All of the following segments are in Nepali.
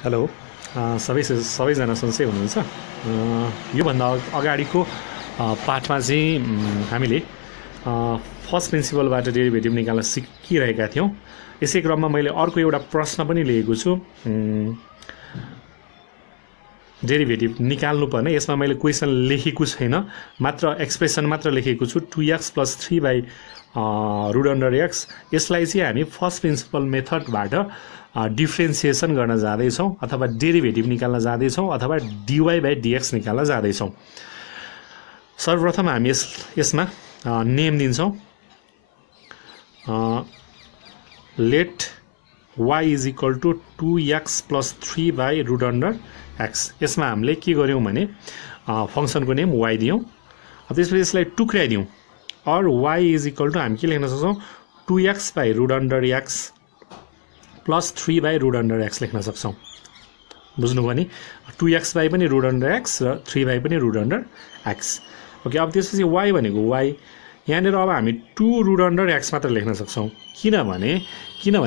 हेलो सबैजना सन्चै हुनुहुन्छ। योभन्दा अगाडिको पाठमा चाहिँ हामीले फर्स्ट प्रिन्सिपलबाट डेरिभेटिभ निकाल्न सिकिरहेका थियौँ। यसै क्रममा मैले अर्को एउटा प्रश्न पनि लिएको छु। डेरिभेटिभ निकाल्नुपर्ने, यसमा मैले क्वेसन लेखेको छैन, मात्र एक्सप्रेसन मात्र लेखेको छु 2x + 3/√x। यसलाई चाहिँ हामी फर्स्ट प्रिन्सिपल मेथडबाट डिफ्रेन्सिएसन गर्न जाँदैछौँ, अथवा डेरिभेटिभ निकाल्न जाँदैछौँ, अथवा dy/dx निकाल्न जाँदैछौँ। सर्वप्रथम हामी यसमा नेम दिन्छौँ। Let y = 2x + 3/√x। यसमा हामीले के गर्यौँ भने फङ्सनको नेम y दियौँ। त्यसपछि यसलाई टुक्राइदियौँ। और y = हामी के लेख्न सक्छौँ 2x/√x + 3/√x लेख्न सक्छौँ। बुझ्नुभयो नि, 2x पनि √x र 3 पनि √x। ओके, अब त्यसपछि y भनेको y, यहाँनिर अब हामी 2√x मात्र लेख्न सक्छौँ। किनभने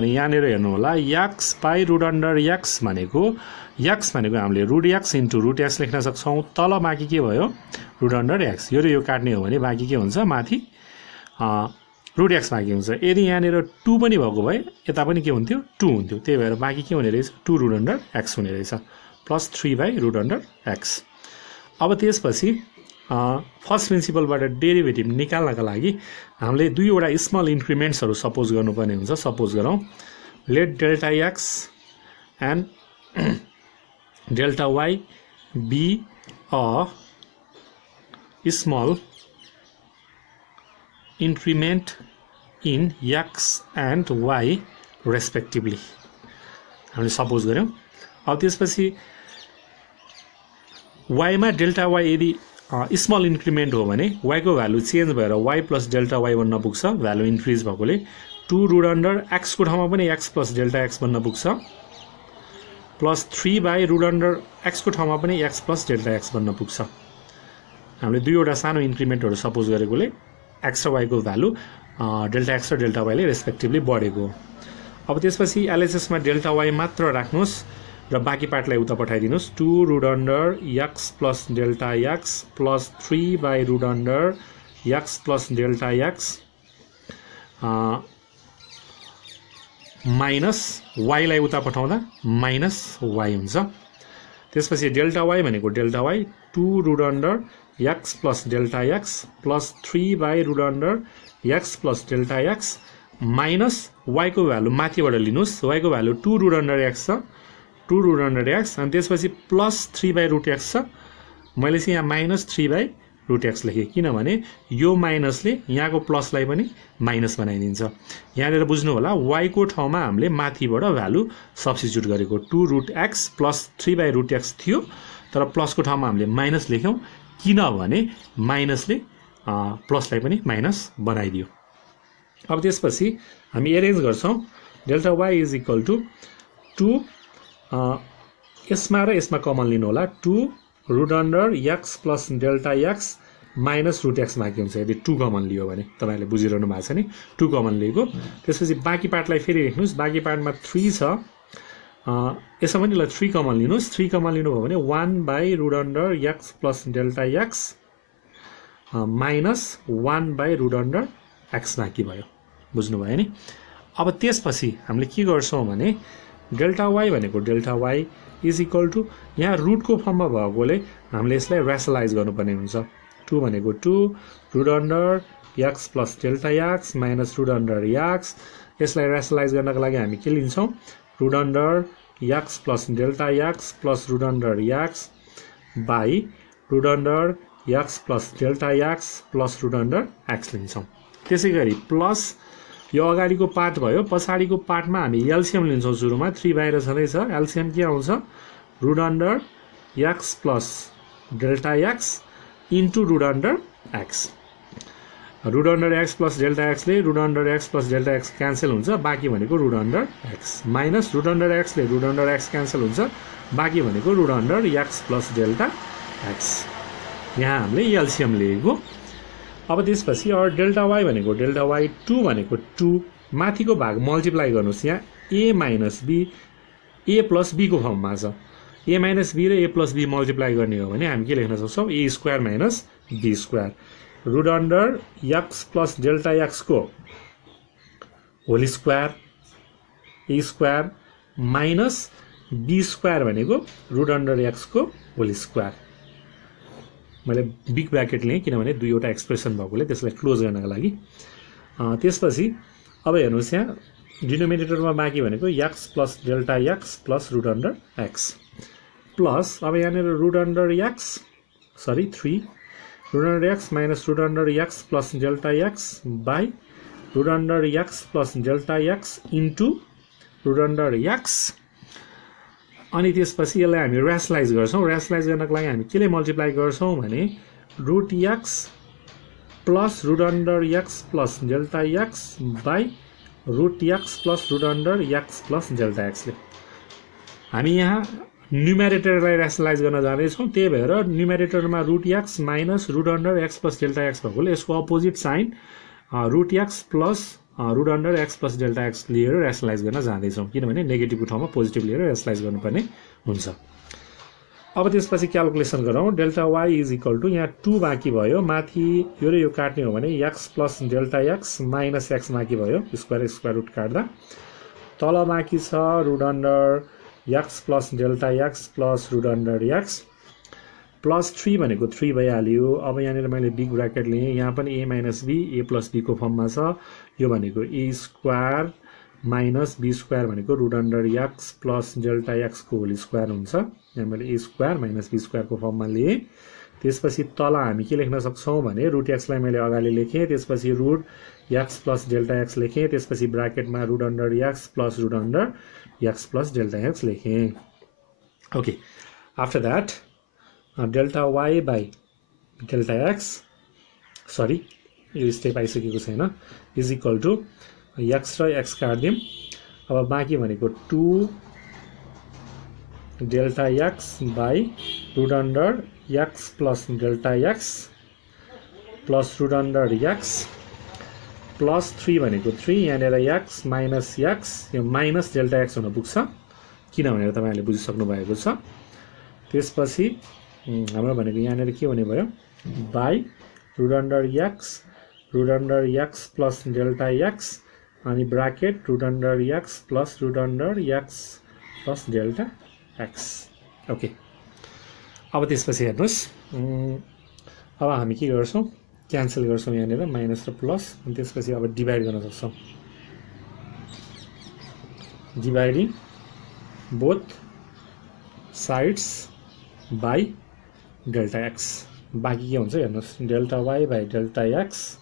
यहाँनिर हेर्नु होला x/√x भनेको हामीले √x × √x लेख्न सक्छौँ। तल बाँकी के भयो √x। यो काट्ने हो भने बाँकी के हुन्छ, माथि √x बाँकी हुन्छ। यदि यहाँनिर 2 पनि भएको भए यता पनि के हुन्थ्यो 2 हुन्थ्यो। त्यही भएर बाँकी के हुने रहेछ 2√x हुने रहेछ + 3/√x। अब त्यसपछि फर्स्ट प्रिन्सिपलबाट डेरिभेटिभ निकाल्नका लागि हामीले दुईवटा स्मल इन्क्रिमेन्ट्सहरू सपोज गर्नुपर्ने हुन्छ। सपोज गरौँ let Δx and Δy be a small increment in x and y respectively हामीले सपोज गर्यौँ। अब त्यसपछि y मा डेल्टा y यदि स्मल इन्क्रिमेन्ट हो भने y को भ्यालु चेन्ज भएर y + Δy बन्न पुग्छ, भ्यालु इन्क्रिज भएकोले। 2√x को ठाउँमा पनि x + Δx बन्न पुग्छ, + 3/√x को ठाउँमा पनि x + Δx बन्न पुग्छ। हामीले दुईवटा सानो इन्क्रिमेन्टहरू सपोज गरेकोले x र y को भ्यालु Δx र Δy ले रेस्पेक्टिभली बढेको। अब त्यसपछि एलएचएसमा Δy मात्र राख्नुहोस् र बाँकी पार्टलाई उता पठाइदिनुहोस्। 2√x + Δx + 3/√x + Δx minus y लाई उता पठाउँदा माइनस y हुन्छ। त्यसपछि Δy भनेको Δy 2√x + Δx + 3/√x + Δx minus y को भ्यालु माथिबाट लिनुहोस्। y को भ्यालु 2√x छ, 2√x, अनि त्यसपछि + 3/√x छ। मैले चाहिँ यहाँ माइनस 3/√x लेखेँ, किनभने यो माइनसले यहाँको प्लसलाई पनि माइनस बनाइदिन्छ। यहाँनिर बुझ्नु होला y को ठाउँमा हामीले माथिबाट भ्यालु सब्स्टिट्युट गरेको 2√x + 3/√x थियो, तर प्लसको ठाउँमा हामीले माइनस लेख्यौँ, किनभने माइनसले प्लसलाई पनि माइनस बनाइदियो। अब त्यसपछि हामी एरेन्ज गर्छौँ। Δy = 2 यसमा र यसमा कमन लिनु होला, 2√x + Δx माइनस √x बाँकी हुन्छ। यदि 2 कमन लियो भने तपाईँहरूले बुझिरहनु भएको छ नि, 2 कमन लिएको। त्यसपछि बाँकी पार्टलाई फेरि लेख्नुहोस्। बाँकी पार्टमा 3 छ, यसमा पनि ल 3 कमन लिनुहोस्। 3 कमन लिनुभयो भने 1/√x + Δx माइनस 1/√x बाँकी भयो। बुझ्नुभयो नि। अब त्यसपछि हामीले के गर्छौँ भने Δy भनेको Δy = यहाँ रुटको फर्ममा भएकोले हामीले यसलाई ऱ्यासनलाइज गर्नुपर्ने हुन्छ। 2 भनेको 2√x + Δx माइनस √x। यसलाई ऱ्यासनलाइज गर्नको लागि हामी के लिन्छौँ, √x + Δx + √x by √x + Δx + √x लिन्छौँ। त्यसै गरी प्लस यो अगाडिको पार्ट भयो, पछाडिको पार्टमा हामी एलसीएम लिन्छौँ। सुरुमा 3 बाहिर छँदैछ, एलसीएम के आउँछ √x + Δx into √x। √x + Δx ले √x + Δx क्यान्सल हुन्छ, बाँकी भनेको √x माइनस √x ले √x क्यान्सल हुन्छ, बाँकी भनेको √x + Δx। यहाँ हामीले एलसीएम लिएको। अब त्यसपछि और Δy भनेको Δy 2 भनेको 2 माथिको भाग मल्टिप्लाई गर्नुहोस्। यहाँ a - b ए प्लस बीको फर्ममा छ। ए माइनस बी र ए प्लस बी मल्टिप्लाई गर्ने हो भने हामी के लेख्न सक्छौँ, A square minus B square root under x plus delta एक्सको whole square A square minus B square भनेको रुट अन्डर एक्सको होल स्क्वायर। मैले बिग ब्र्याकेट लिएँ किनभने दुईवटा एक्सप्रेसन भएकोले त्यसलाई क्लोज गर्नको लागि। त्यसपछि अब हेर्नुहोस् यहाँ डिनोमिनेटरमा बाँकी भनेको x plus delta x plus root under x plus अब यहाँनिर root under x 3 root under x minus root under x plus delta x by root under x plus delta x into root under x. अनि त्यसपछि यसलाई हामी ऱ्यासलाइज गर्छौँ। ऱ्यासलाइज गर्नको लागि हामी केले मल्टिप्लाई गर्छौँ भने root X plus root under x plus delta x by root X plus root under x plus delta एक्सले हामी यहाँ न्युमेरेटरलाई ऱ्यासलाइज गर्न जाँदैछौँ। त्यही भएर न्युमेरेटरमा root X minus root under x plus delta X भएकोले यसको opposite sign root X plus root under x plus delta X लिएर ऱ्यासलाइज गर्न जाँदैछौँ किनभने नेगेटिभको ठाउँमा पोजिटिभ लिएर ऱ्यासलाइज गर्नुपर्ने हुन्छ। अब त्यसपछि क्यालकुलेसन गरौँ। Delta y is equal to यहाँ 2 बाँकी भयो, माथि यो र यो काट्ने हो भने x plus delta x minus x बाँकी भयो, स्क्वायर रुट काट्दा। तल बाँकी छ root under x plus delta x plus root under x plus 3 भनेको 3 भइहाल्यो। अब यहाँनिर मैले बिग ब्र्याकेट लिएँ, यहाँ पनि A minus B A plus बीको फर्ममा छ। यो भनेको A square minus B square भनेको root under x plus delta एक्सको होल स्क्वायर हुन्छ। यहाँ मैले ए स्क्वायर माइनस बी स्क्वायरको फर्ममा लिएँ। त्यसपछि तल हामी के लेख्न सक्छौँ भने रुट एक्सलाई मैले अगाडि लेखेँ, त्यसपछि root X plus delta X लेखेँ, त्यसपछि ब्र्याकेटमा root under x plus root under x plus delta X लेखेँ। Okay, after that delta Y by delta X यो स्टेप आइसकेको छैन इज इक्वल टु एक्स र एक्स काट्दिउँ। अब बाँकी भनेको 2 delta x by root under x plus delta x plus root under x plus 3 भनेको 3 यहाँनिर एक्स माइनस एक्स यो माइनस डेल्टा एक्स हुन पुग्छ किनभने तपाईँहरूले बुझिसक्नु भएको छ। त्यसपछि हाम्रो भनेको यहाँनिर के हुने भयो by root under x plus delta X अनि bracket root under x plus root under x plus delta X. Okay, अब त्यसपछि हेर्नुहोस्, अब हामी के गर्छौँ क्यान्सल गर्छौँ यहाँनिर माइनस र प्लस, अनि त्यसपछि अब डिभाइड गर्न सक्छौँ। Dividing both sides by delta x. बाँकी के हुन्छ हेर्नुहोस्, delta Y by delta x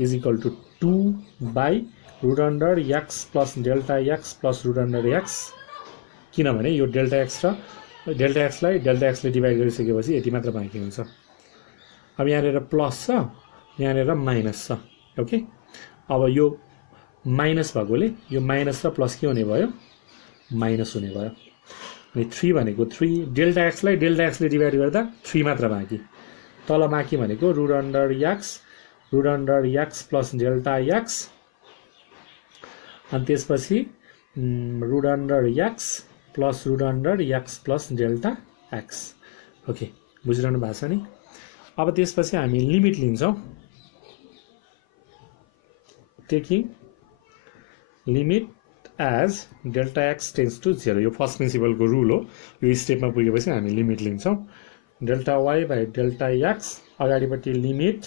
is equal to 2 by root under x plus delta x plus root under x किनभने यो डेल्टा एक्स र डेल्टा एक्सलाई डेल्टा एक्सले डिभाइड गरिसकेपछि यति मात्र बाँकी हुन्छ। अब यहाँनिर प्लस छ, यहाँनिर माइनस छ। ओके, अब यो माइनस भएकोले यो माइनस र प्लस के हुने भयो माइनस हुने भयो। अनि 3 भनेको 3 डेल्टा एक्सलाई डेल्टा एक्सले डिभाइड गर्दा 3 मात्र बाँकी। तल बाँकी भनेको root under x plus delta X अनि त्यसपछि root under x plus delta X. Okay, बुझिरहनु भएको छ नि। अब त्यसपछि हामी लिमिट लिन्छौँ, taking limit as delta x tends to 0। यो फर्स्ट प्रिन्सिपलको रुल हो। यो स्टेपमा पुगेपछि हामी लिमिट लिन्छौँ। Delta Y by delta X अगाडिपट्टि limit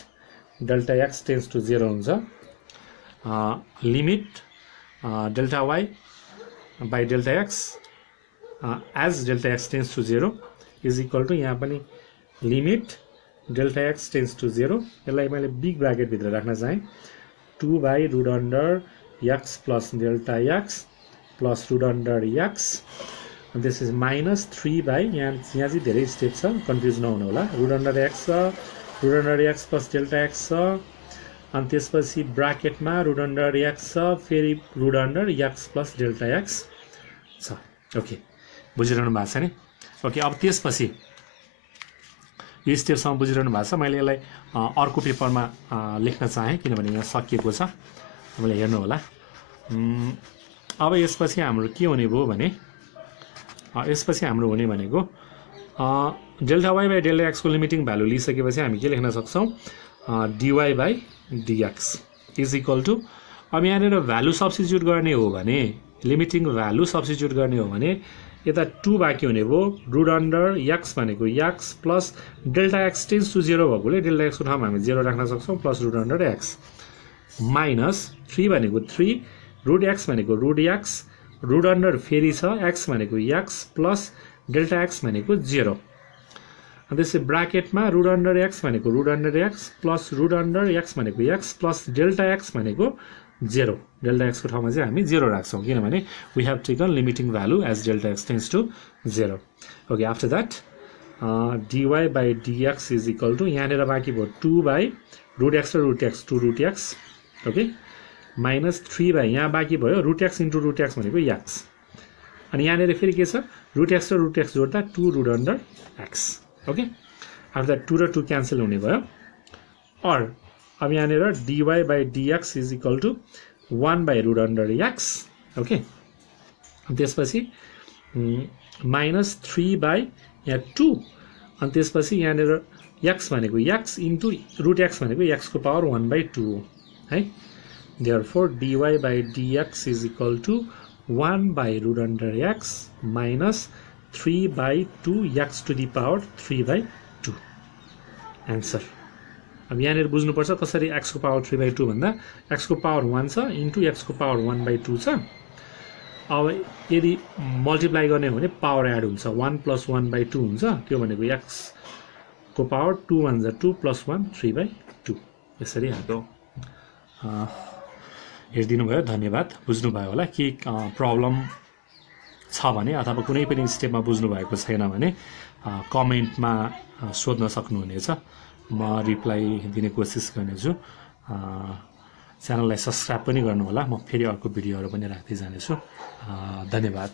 delta x tends to 0 हुन्छ। Limit delta Y by delta X as delta x tends to 0 is equal to यहाँ पनि limit delta x tends to 0। यसलाई मैले बिग ब्र्याकेटभित्र राख्न चाहेँ। 2 by root under x plus delta x plus root under x अनि त्यसपछि माइनस 3 बाई यहाँ चाहिँ धेरै स्टेप छ, कन्फ्युज नहुनु होला। रुट अन्डर एक्स छ, root under x plus delta x छ, अनि त्यसपछि ब्र्याकेटमा रुट अन्डर एक्स छ, फेरि root under x plus delta x छ। ओके, बुझिरहनु भएको छ नि। ओके, अब त्यसपछि यो स्टेपसम्म बुझिरहनु भएको छ। मैले यसलाई अर्को पेपरमा लेख्न चाहेँ किनभने यहाँ सकिएको छ, तपाईँले हेर्नु होला। अब यसपछि हाम्रो के हुने भयो भने यसपछि हाम्रो हुने भनेको डेल्टा वाई बाई डेल्टा एक्सको लिमिटिङ भ्यालु लिइसकेपछि हामी के लेख्न सक्छौँ dy by dx is equal to अब यहाँनिर भ्यालु सब्स्टिट्युट गर्ने हो भने लिमिटिङ भ्यालु सब्स्टिट्युट गर्ने हो भने यता 2 बाँकी हुने भयो रुट अन्डर एक्स भनेको x plus delta x tends to 0 भएकोले डेल्टा एक्सको ठाउँमा हामी 0 राख्न सक्छौँ plus root under x minus 3 भनेको 3 रुट एक्स भनेको रुट एक्स रुट अन्डर फेरि छ एक्स भनेको एक्स प्लस डेल्टा एक्स भनेको 0 अनि त्यसै ब्राकेटमा रुट अन्डर एक्स भनेको root under x plus root under x भनेको एक्स प्लस डेल्टा एक्स भनेको 0 डेल्टा एक्सको ठाउँमा चाहिँ हामी 0 राख्छौँ किनभने we have taken limiting value as delta x tends to 0 okay after that dy by dx is equal to यहाँनिर बाँकी भयो 2 बाई रुट एक्स र root x 2 root x okay minus 3 by यहाँ बाँकी भयो root x into root x भनेको एक्स अनि यहाँनिर फेरि के छ रुट एक्स र रुट एक्स जोड्दा 2 root under x okay after that 2 र 2 क्यान्सल हुने भयो और अब यहाँनिर dy by dx is equal to 1 by root under x okay त्यसपछि माइनस 3 बाई यहाँ 2 अनि त्यसपछि यहाँनिर एक्स भनेको एक्स इन्टु रुट एक्स भनेको एक्सको पावर 1 बाई 2 हो है therefore dy by dx is equal to 1 by root under x minus 3 by 2 x to the power 3 by 2 answer अब यहाँनिर बुझ्नुपर्छ कसरी एक्सको पावर 3 बाई 2 भन्दा एक्सको पावर 1 छ इन्टु एक्सको पावर 1 बाई 2 छ अब यदि मल्टिप्लाई गर्ने हो भने पावर एड हुन्छ 1 प्लस 1 बाई 2 हुन्छ त्यो भनेको एक्सको पावर 2 1 जा 2 प्लस 1 3 बाई 2 यसरी हाम्रो हेरिदिनु भयो धन्यवाद बुझ्नुभयो होला के प्रब्लम छ भने अथवा कुनै पनि स्टेपमा बुझ्नु भएको छैन भने कमेन्टमा सोध्न सक्नुहुनेछ म रिप्लाई दिने कोसिस गर्नेछु च्यानललाई सब्स्क्राइब पनि गर्नुहोला म फेरि अर्को भिडियोहरू पनि राख्दै जानेछु धन्यवाद